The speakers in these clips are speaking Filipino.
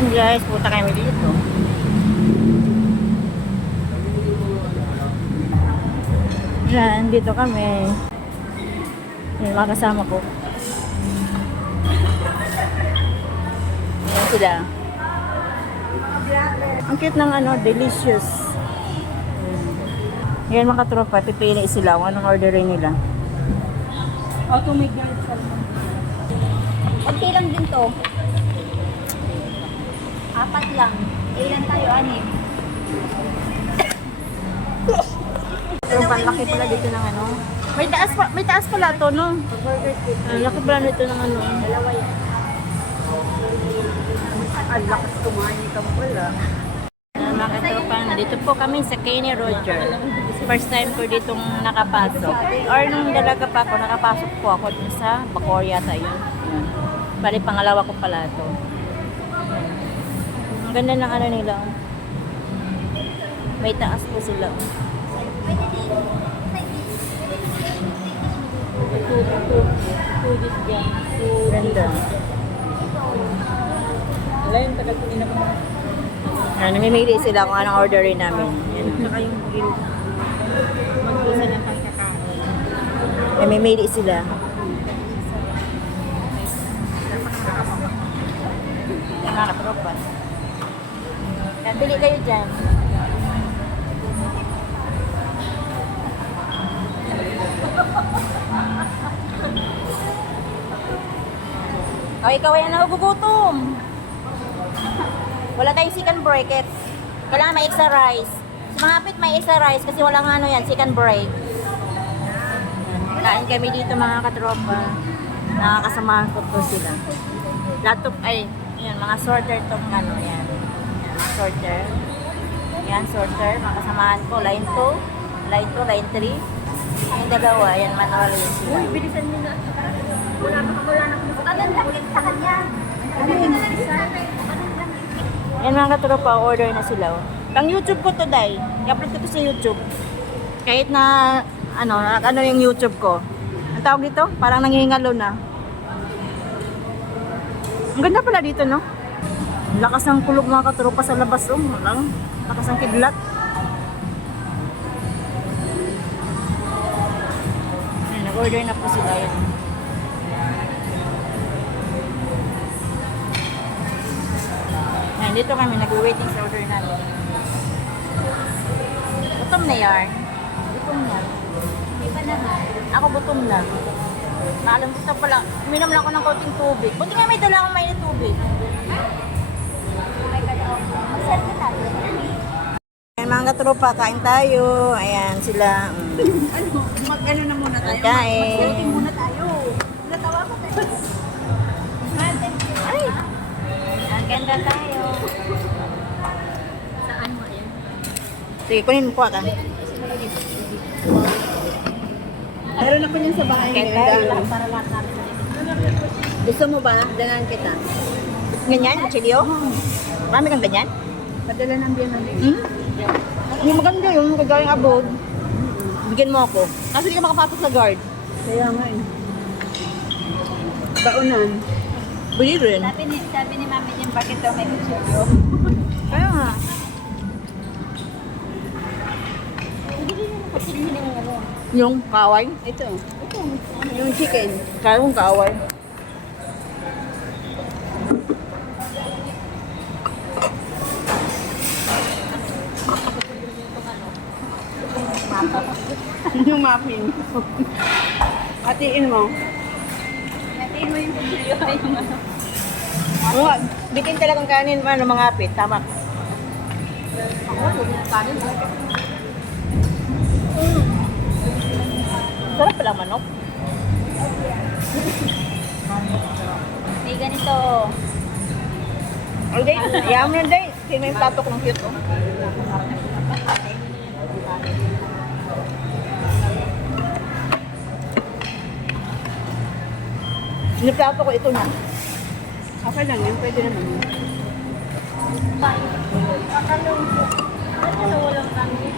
Yan guys, puta kami dito. Yan, dito kami. Yan, mga kasama ko. Yan sila. Ang cute ng ano, delicious. Yan mga tropa, pipili sila kung anong orderin nila. Auto make guide salmon. Okay lang din to. 4 lang. Ilan tayo? 6. Pero panlaki pala dito ng ano. May taas pala to, no? Laki pala dito ng ano. Dalawa yan. Ang lakas kumain ka pala. Mga katropa, dito po kami sa Kenny Roger. First time ko ditong nakapasok. Or nung dalaga pa ako, nakapasok po ako dun sa Bacoor yata yun. Bali, pangalawa ko pala to. Ang ganda ng ano nila. May taas po sila. Ganda. Wala yung tagal ko din ako. Namimili sila kung anong orderin namin. Yan. Saka yung grill. Mag-isa ng pagkakain. Namimili sila. Mga katropa. Bili kayo dyan. O, ikaw ay nagugutom. Wala tayong chicken brackets. Kailangan may extra rice. Sa mga pit may extra rice kasi walang ano yan, chicken break. Kain kami dito mga katropa. Nakakasamahan ko po sila. Lahat ay, yan, mga sorter tong ano, yan. Yan, sorter. Yan, sorter. Mga kasamahan ko. Line 2, line 2, line 3. Yung dalawa, yan, manual yun sila. Uy, bilisan nyo na. Wala na. Anong langit sa kanya? Yan mga katropa, order na sila. Pang YouTube ko to, Day. I-upload ko to sa YouTube. Kahit na, ano yung YouTube ko. Ang tawag dito? Parang nangihingalo na. Ang ganda pala dito, no? Ang lakas ng kulog mga katropa sa labas, oh. Walang lakas ng kidlat. Ayan, nag-order na po sila yan. Ayan, dito kami nag-waiting sa order namin. Gutom na yan. Gutom na. Di ba naman? Ako gutom na. Nakalimutan pala. Uminom lang ako ng konting tubig. Buti nga may dala akong mainit tubig. Mag-serve ka tayo. Ayan mga katropa, kain tayo. Ayan sila. Mag-ano na muna tayo. Kain. Mag-selfie muna tayo. Natawa ko tayo. Ay! Ang ganda tayo. Saan mo yan? Sige, kunin mo po ka. Meron ako niyan sa bahay. Kain tayo. Para lahat namin. Gusto mo ba? Dangan kita. Ganyan? Chilio? Marami kang ganyan? Padala ng biyan namin. Hindi maganda yung kagayang abog. Bigyan mo ako. Kasi hindi ka makapasok sa guard. Kaya nga eh. Baunan. Bili rin. Sabi ni Mami Jim, bakit daw may kutsyo? Kaya nga. Yung kaaway? Ito. Yung chicken. Kaya yung kaaway. Yung muffin. Hatiin mo. Hatiin mo yung kutsyo. Yung ano. Oo, bitin talagang kanin man ng mga apit. Tama. Ako, huwag yung kanin. Sarap pala manok. May ganito. Ay, day. Ayaw mo na, day. Sino yung plato kong cute, oh. Yung plato ko, ito na. Okay lang yan, pwede naman yun. Walang kami.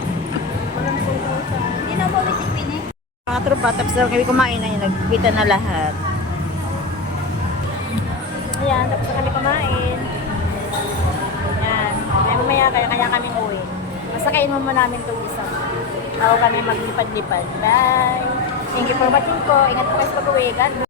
Walang puso sa... Hindi na mo isipin eh. Mga tropa, tapos na kami kumain na yun. Nagkita na lahat. Ayan, tapos na kami kumain. kaya kaming uwi. Masakayin mo namin itong isa. Bago kami maglipad-lipad. Bye! Thank you for watching po. Ingat po kayo sa pag-uwi. God bless.